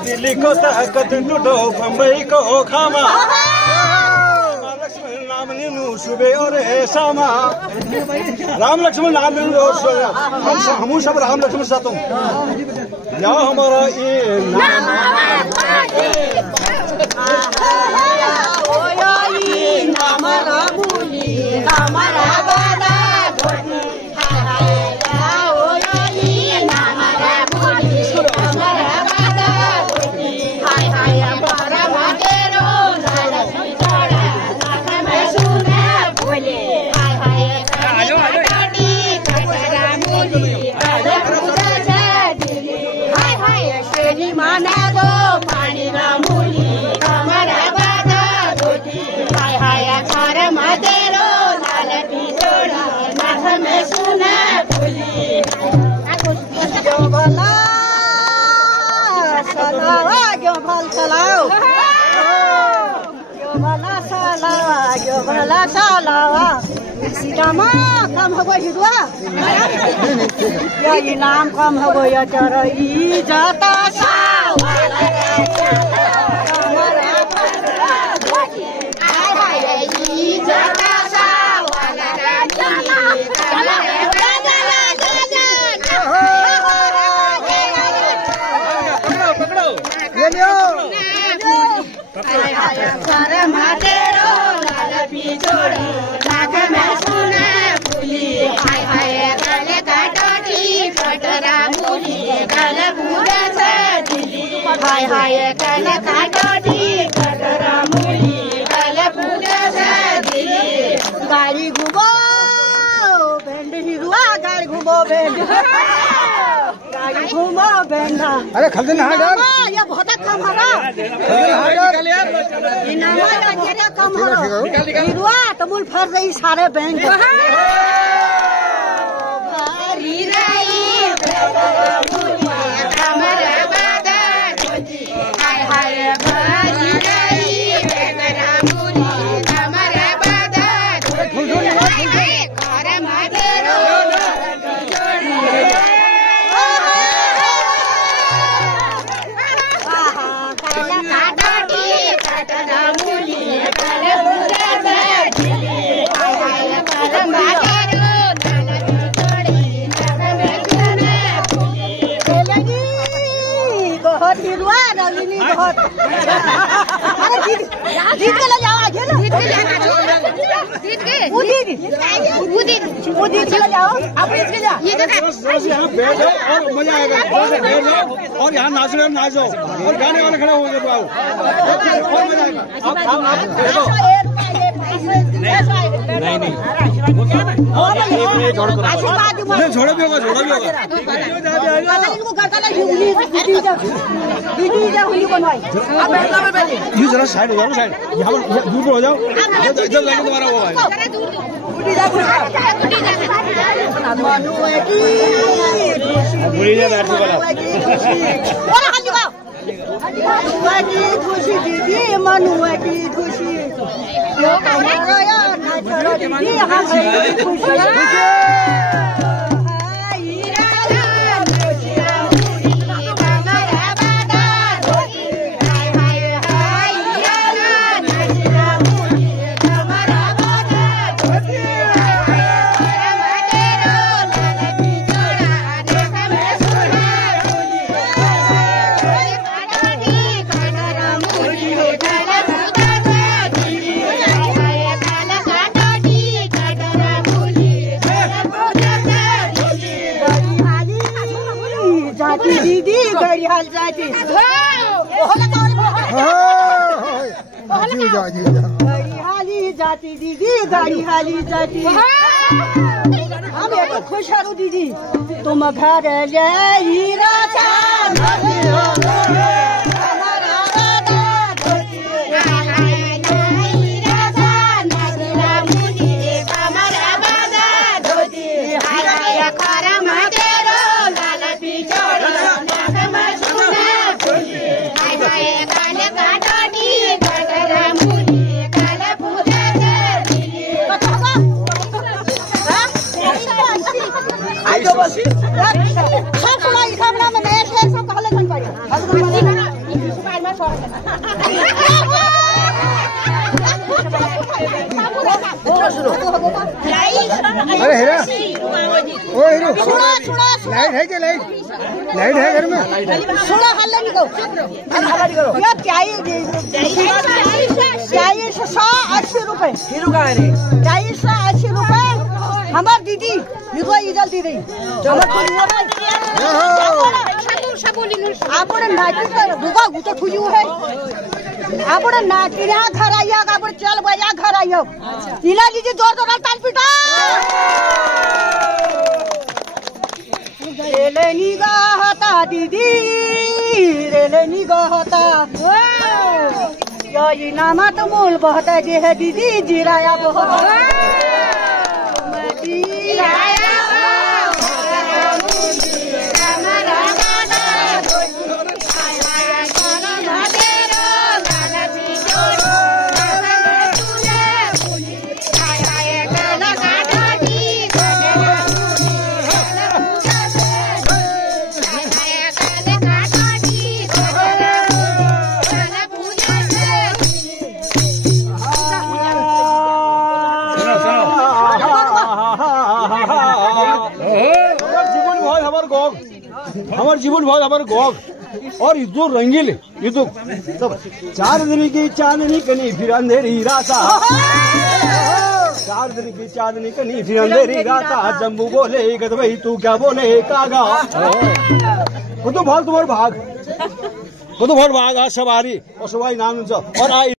दिल्ली को ताकत टूटो बम्बई को खामा लक्ष्मण नाम लिनु सुबह और शामा राम लक्ष्मण नाम लिनु हम सब राम लक्ष्मण साथ या हमारा ये सीतामा कम हो गई हिदुआ या इनाम कम हो गया तेरा जाता हाय हाय कल काटोटी कटरा मुली कल पूजा से दिली गाड़ी घुमो बैंड हिरुआ गाड़ी घुमो बैंड गाड़ी घुमो बैंड अरे खलदन नहा डाल ये बहुत कम हरा इनामा ये बहुत कम हरा हिरुआ तमुल फर रही सारे बैंक भारी रही जीत के ले जाओ आगे ना जीत के ले जाओ आप इसके जा ये यहाँ बैठो और मजा आएगा और यहाँ नाचो नाचो और गाने वाले खड़े हो जाओ और मजा आएगा नहीं छोड़ो भी होगा ये जरा साइड हो जाओ साइड यहाँ दूर हो जाओ इधर लाइन तुम्हारा वो है खुशी दीदी मनुआ की खुशी दीदी गाड़ी हाल जाती गाड़ी हाली जाती दीदी गाड़ी हाली जाती हम एक खुश हरू दीदी तुम घर जाई राजा हमारा अरे हेरा, ओ हीरो, लाइट है क्या? लाइट है घर में? सुनो हल्ला नहीं करो, क्या चाहिए? 280 रुपए। ₹280 हमार दीदी इजल दी रही आपण नाटी दुगा गुतो खुजू है आपण नाटी यहाँ घर आइया आपण चल बजा घर आइयो इला लीजिए जोर जोर ताल पिटा रेले निगाहता दीदी रेले निगाहता ये नामा तो मूल बहता जे है दीदी जिराया बहुत हमार जीवन भाई हमारे गोग और इधर रंगील इधर तब 4 दिन की चांदनी कनी फिर अंधेरी राता 4 दिन की चांदनी कनी फिर अंधेरी राता जम्बू बोले गद भाई तू क्या बोले कागा को तो भाग तुम्हारे भाग आज सवारी और सवाई नाम और आई